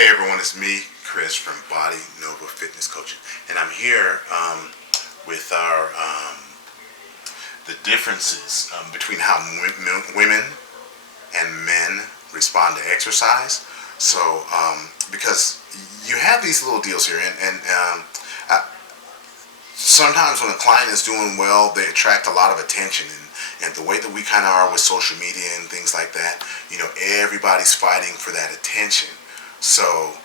Hey everyone, it's me, Chris from Body Nova Fitness Coaching, and I'm here with our the differences between how women and men respond to exercise. So because you have these little deals here, and sometimes when a client is doing well, they attract a lot of attention, and the way that we kind of are with social media and things like that, everybody's fighting for that attention. So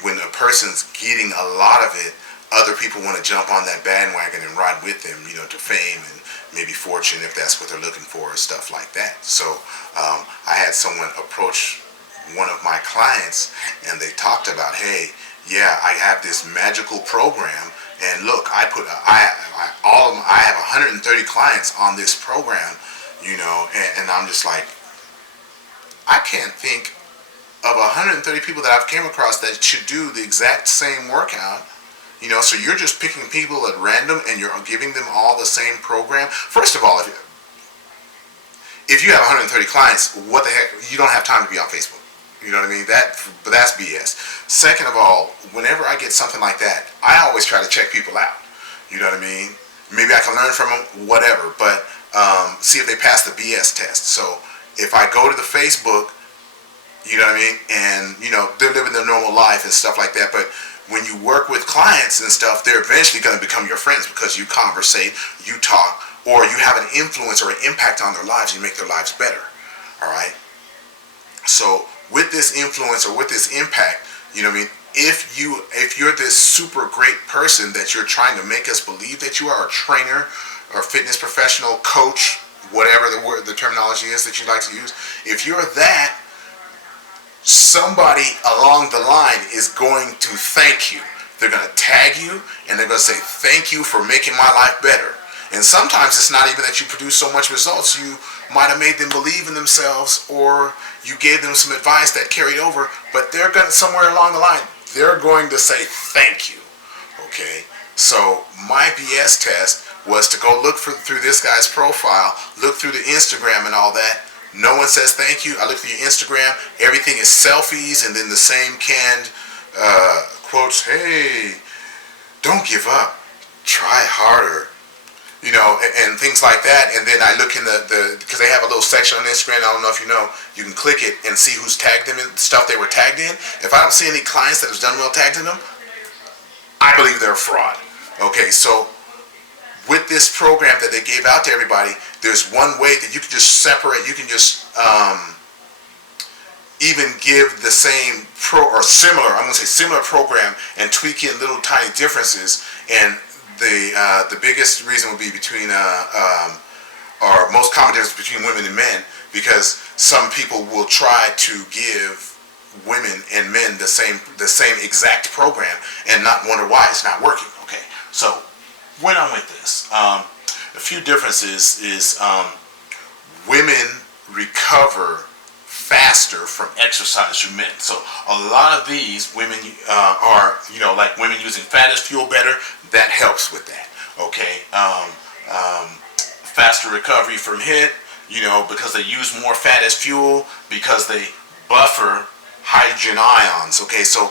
when a person's getting a lot of it, other people want to jump on that bandwagon and ride with them, to fame and maybe fortune if that's what they're looking for, or stuff like that. So I had someone approach one of my clients, and they talked about, hey, yeah, I have this magical program, and look, I have 130 clients on this program, and I'm just like, I can't think of 130 people that I've came across that should do the exact same workout. So you're just picking people at random and you're giving them all the same program. First of all, if you have 130 clients, what the heck? You don't have time to be on Facebook. You know what I mean? But that's BS. Second of all, whenever I get something like that, I always try to check people out. You know what I mean? Maybe I can learn from them, whatever. But see if they pass the BS test. So if I go to the Facebook, you know what I mean, and they're living their normal life and stuff like that, but when you work with clients and stuff, they're eventually going to become your friends because you conversate, you talk, or you have an influence or an impact on their lives. You make their lives better. All right. So with this influence or with this impact, if you're this super great person that you're trying to make us believe that you are a trainer or fitness professional, coach, whatever the terminology is that you like to use, if you're that, somebody along the line is going to thank you. They're going to tag you and they're going to say, thank you for making my life better. And sometimes it's not even that you produce so much results. You might have made them believe in themselves, or you gave them some advice that carried over, but they're going to, somewhere along the line, they're going to say thank you. Okay? So my BS test was to go look through this guy's profile, look through the Instagram and all that. No one says thank you. I look through your Instagram. Everything is selfies and then the same canned quotes. Hey, don't give up. Try harder. And things like that. And then I look in because they have a little section on Instagram. I don't know if you can click it and see who's tagged them in stuff they were tagged in. If I don't see any clients that have done well tagged in them, I believe they're a fraud. Okay, so with this program that they gave out to everybody, there's one way that you can just separate. You can just even give the same I'm going to say similar program and tweak in little tiny differences. And the biggest reason would be between or most common difference between women and men, because some people will try to give women and men the same exact program and not wonder why it's not working. Okay, so went on with this. A few differences is women recover faster from exercise than men. So a lot of these women are, like women using fat as fuel better. That helps with that. Okay, faster recovery from HIIT, because they use more fat as fuel, because they buffer hydrogen ions. Okay, so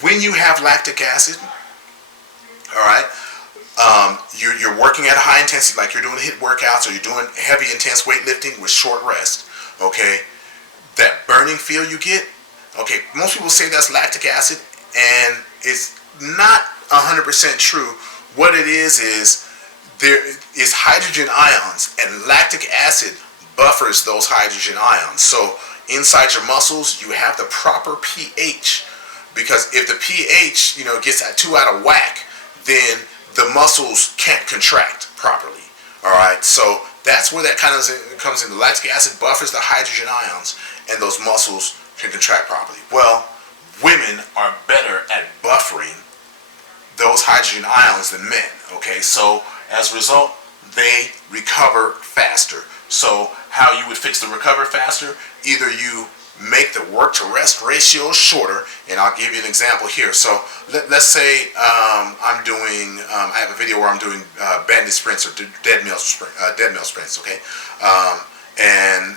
when you have lactic acid, all right, you're working at a high intensity, like you're doing HIIT workouts, or you're doing heavy intense weightlifting with short rest. Okay, that burning feel you get, okay, most people say that's lactic acid, and it's not 100% true. What it is there is hydrogen ions, and lactic acid buffers those hydrogen ions. So inside your muscles, you have the proper pH, because if the pH gets too out of whack, then the muscles can't contract properly. All right, so that's where that kind of comes in. The lactic acid buffers the hydrogen ions, and those muscles can contract properly. Well, women are better at buffering those hydrogen ions than men. Okay, so as a result, they recover faster. So how you would fix the recover faster? Either you make the work to rest ratio shorter, and I'll give you an example here. So let's say I'm doing, I have a video where I'm doing banded sprints or dead mill sprints, okay? And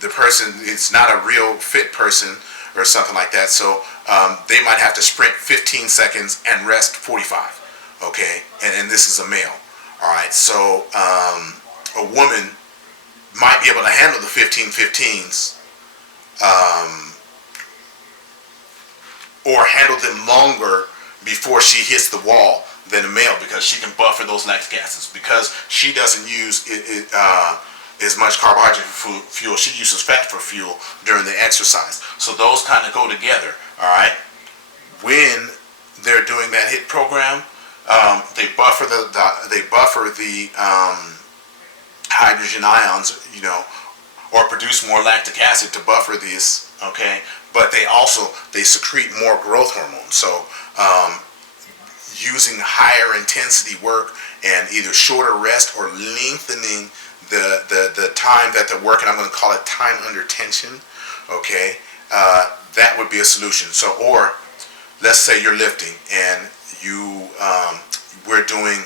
the person, it's not a real fit person, or something like that. So they might have to sprint 15 seconds and rest 45. Okay, and this is a male. All right, so a woman might be able to handle the 15-15s, or handle them longer before she hits the wall than a male, because she can buffer those lactic acids, because she doesn't use as much carbohydrate for fuel. She uses fat for fuel during the exercise. So those kind of go together. All right. When they're doing that HIIT program, they buffer the hydrogen ions, or produce more lactic acid to buffer these. Okay, but they secrete more growth hormone. So using higher intensity work and either shorter rest or lengthening the time that they're working, I'm going to call it time under tension. Okay, that would be a solution. So, or let's say you're lifting and we're doing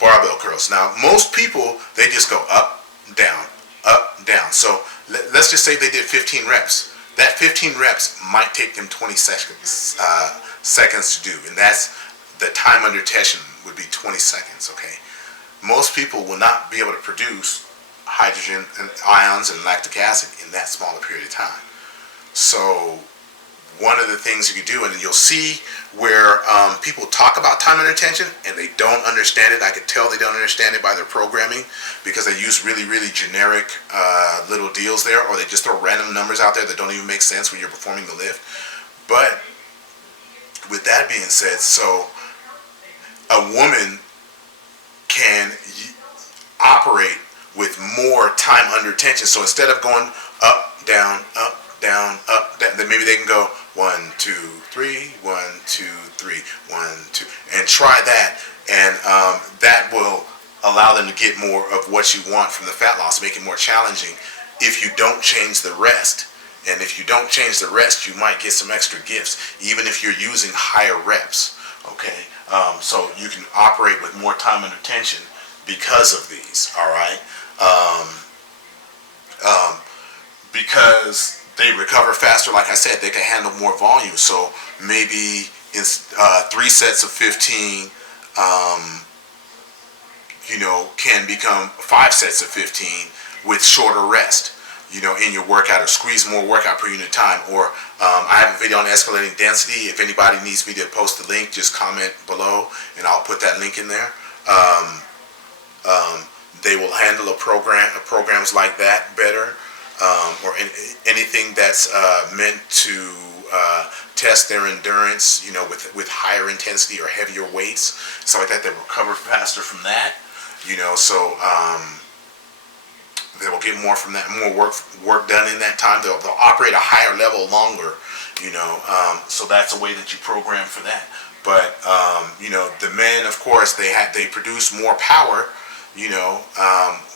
barbell curls. Now, most people, they just go up, down, up, down. So let's just say they did 15 reps. That 15 reps might take them 20 seconds to do, and that's the time under tension would be 20 seconds. Okay, most people will not be able to produce hydrogen and ions and lactic acid in that smaller period of time. So one of the things you can do, and you'll see where people talk about time under tension and they don't understand it. I could tell they don't understand it by their programming, because they use really, really generic little deals there, or they just throw random numbers out there that don't even make sense when you're performing the lift. But with that being said, so a woman can operate with more time under tension. So instead of going up, down, then maybe they can go 1, 2, 3, 1, 2, 3, 1, 2, and try that, and that will allow them to get more of what you want from the fat loss, make it more challenging. If you don't change the rest, and if you don't change the rest, you might get some extra gifts, even if you're using higher reps. Okay, so you can operate with more time under tension because of these. All right, because they recover faster. Like I said, they can handle more volume. So maybe in 3 sets of 15, can become 5 sets of 15 with shorter rest, in your workout, or squeeze more workout per unit time. Or I have a video on escalating density. If anybody needs me to post the link, just comment below and I'll put that link in there. They will handle programs like that better, or anything that's meant to test their endurance, with higher intensity or heavier weights, stuff like that. They will recover faster from that, so they will get more from that, more work done in that time. They'll operate a higher level longer, so that's a way that you program for that. But the men, of course, they produce more power,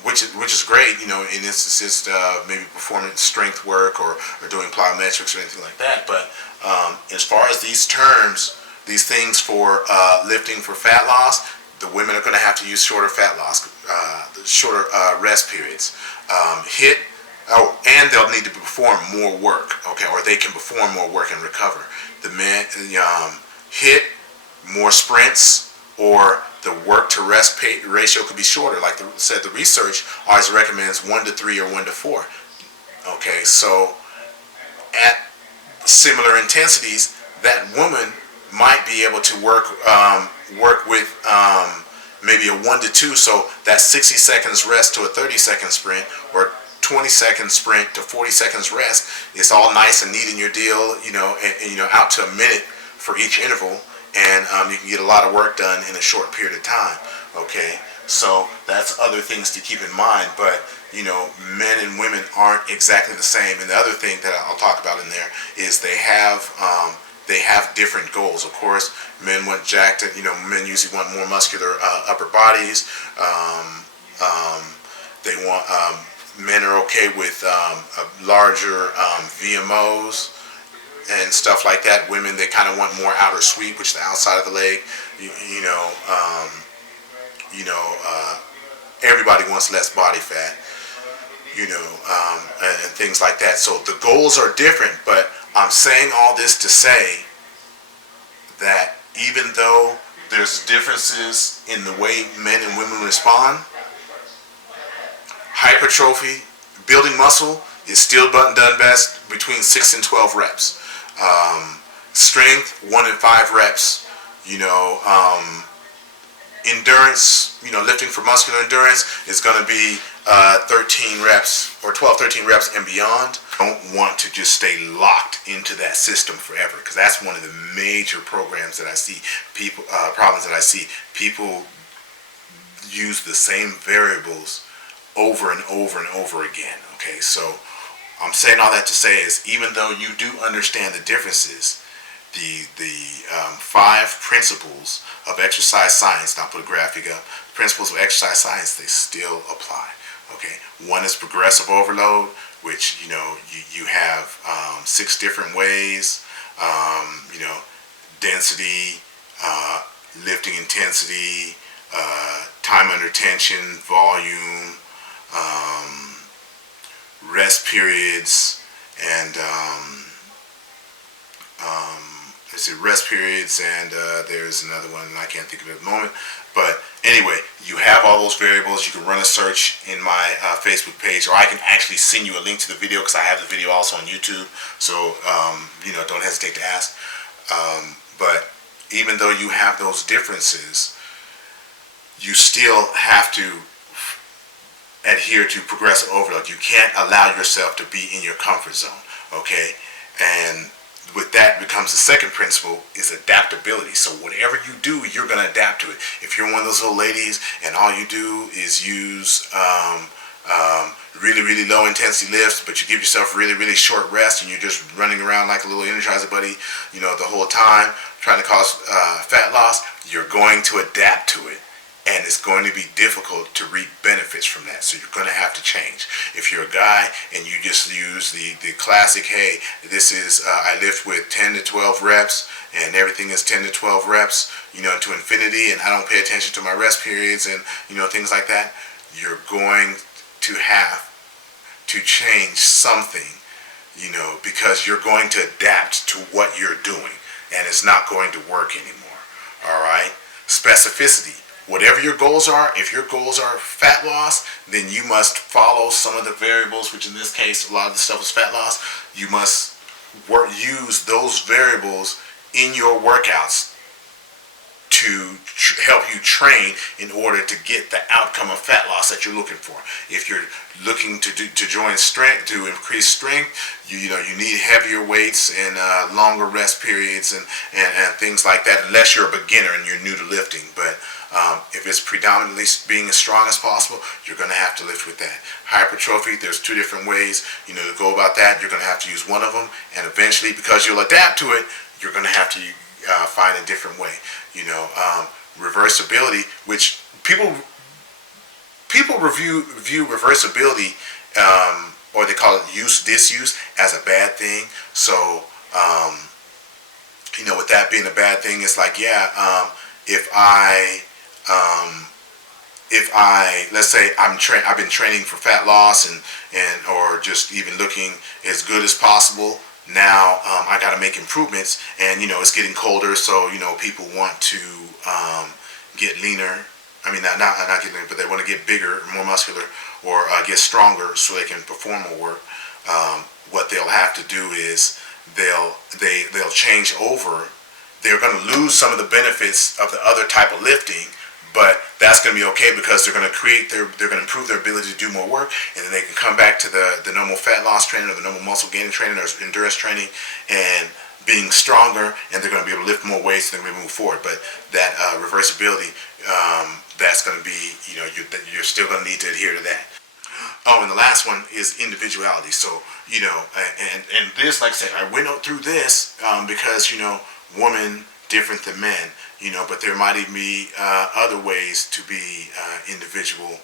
which is great, in instances maybe performing strength work or doing plyometrics or anything like that. But as far as these things for lifting for fat loss, the women are going to have to use shorter fat loss, shorter rest periods. And they'll need to perform more work, okay, or they can perform more work and recover. The men HIIT, more sprints, or the work to rest ratio could be shorter. Like said, the research always recommends 1 to 3 or 1 to 4. Okay, so at similar intensities, that woman might be able to work with maybe a 1 to 2. So that 60 seconds rest to a 30-second sprint, or 20 seconds sprint to 40 seconds rest. It's all nice and neat in your deal, and out to a minute for each interval. And you can get a lot of work done in a short period of time. Okay, so that's other things to keep in mind. But men and women aren't exactly the same. And the other thing that I'll talk about in there is they have different goals. Of course, men want jacked. Men usually want more muscular upper bodies. They want men are okay with larger VMOs and stuff like that. Women, they kind of want more outer sweep, which is the outside of the leg. Everybody wants less body fat, and things like that. So the goals are different, but I'm saying all this to say that even though there's differences in the way men and women respond, hypertrophy, building muscle, is still done best between 6 and 12 reps. Strength, 1 and 5 reps. Endurance, lifting for muscular endurance is going to be 13 reps or 12, 13 reps and beyond. Don't want to just stay locked into that system forever, because that's one of the major programs that I see people, problems that I see. People use the same variables over and over and over again. Okay, so I'm saying all that to say is, even though you do understand the differences, the 5 principles of exercise science, and I'll put a graphic up, principles of exercise science, they still apply. Okay, one is progressive overload, which you have 6 different ways. Density, lifting intensity, time under tension, volume, rest periods, and rest periods, and there's another one I can't think of it at the moment. But anyway, you have all those variables. You can run a search in my Facebook page, or I can actually send you a link to the video, because I have the video also on YouTube. So don't hesitate to ask. But even though you have those differences, you still have to adhere to progressive overload. You can't allow yourself to be in your comfort zone. Okay, and with that becomes the second principle, is adaptability. So whatever you do, you're going to adapt to it. If you're one of those little ladies and all you do is use really, really low intensity lifts, but you give yourself really, really short rest, and you're just running around like a little Energizer Buddy, the whole time, trying to cause fat loss, you're going to adapt to it. And it's going to be difficult to reap benefits from that. So you're going to have to change. If you're a guy and you just use the classic, hey, this is, I lift with 10 to 12 reps, and everything is 10 to 12 reps, to infinity, and I don't pay attention to my rest periods and, things like that, you're going to have to change something, because you're going to adapt to what you're doing, and it's not going to work anymore. All right? Specificity. Whatever your goals are, if your goals are fat loss, then you must follow some of the variables, which in this case, a lot of the stuff is fat loss. You must use those variables in your workouts to help you train in order to get the outcome of fat loss that you're looking for. If you're looking to join strength, to increase strength, you need heavier weights and longer rest periods and things like that, unless you're a beginner and you're new to lifting. But if it's predominantly being as strong as possible, you're going to have to lift with that. Hypertrophy, there's 2 different ways to go about that. You're going to have to use one of them, and eventually, because you'll adapt to it, you're going to have to find a different way. Reversibility, which people view reversibility, or they call it disuse, as a bad thing. So with that being a bad thing, it's like, if I let's say I've been training for fat loss and or just even looking as good as possible. Now I got to make improvements, and it's getting colder, so people want to get leaner. I mean, not get leaner, but they want to get bigger, more muscular, or get stronger so they can perform more work. What they'll have to do is they'll change over. They're going to lose some of the benefits of the other type of lifting, but that's going to be okay, because they're going to improve their ability to do more work, and then they can come back to the normal fat loss training, or the normal muscle gaining training, or endurance training, and being stronger, and they're going to be able to lift more weights, and they're going to move forward. But that reversibility, that's going to be, you're still going to need to adhere to that. Oh, and the last one is individuality. So, and this, like I said, I went through this because, woman different than men, but there might even be other ways to be individual.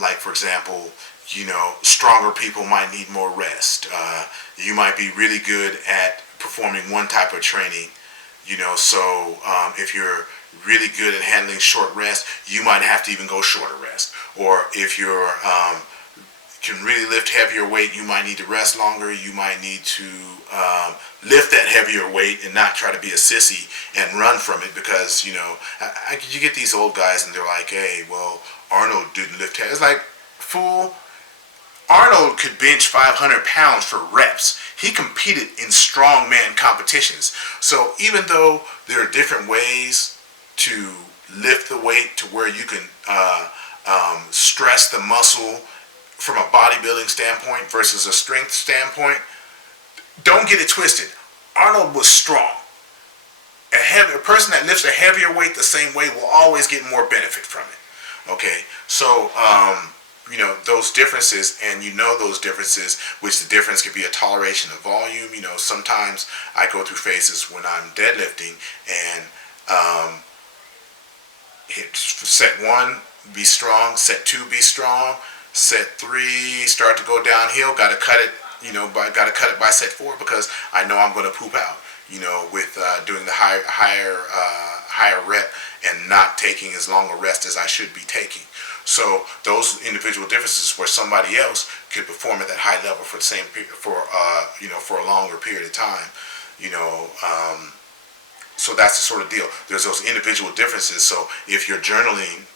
Like, for example, stronger people might need more rest. You might be really good at performing one type of training, so if you're really good at handling short rest, you might have to even go shorter rest. Or if you're can really lift heavier weight, you might need to rest longer. You might need to lift that heavier weight and not try to be a sissy and run from it, because you get these old guys and they're like, hey, well, Arnold didn't lift heavy. It's like, fool, Arnold could bench 500 pounds for reps. He competed in strongman competitions. So even though there are different ways to lift the weight to where you can stress the muscle from a bodybuilding standpoint versus a strength standpoint, don't get it twisted. Arnold was strong. A person that lifts a heavier weight the same way will always get more benefit from it. Okay, so those differences, and those differences, which the difference could be a toleration of volume. Sometimes I go through phases when I'm deadlifting and hit set 1, be strong, set 2, be strong, set 3, start to go downhill, got to cut it, got to cut it by set 4, because I know I'm going to poop out, with doing the higher rep and not taking as long a rest as I should be taking. So those individual differences where somebody else could perform at that high level for the same for a longer period of time, so that's the sort of deal. There's those individual differences. So if you're journaling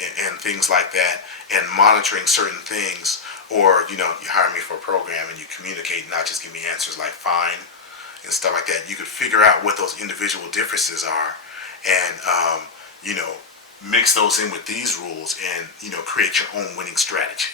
and things like that, and monitoring certain things, or you hire me for a program and you communicate, not just give me answers like fine and stuff like that, you could figure out what those individual differences are, and mix those in with these rules, and create your own winning strategy.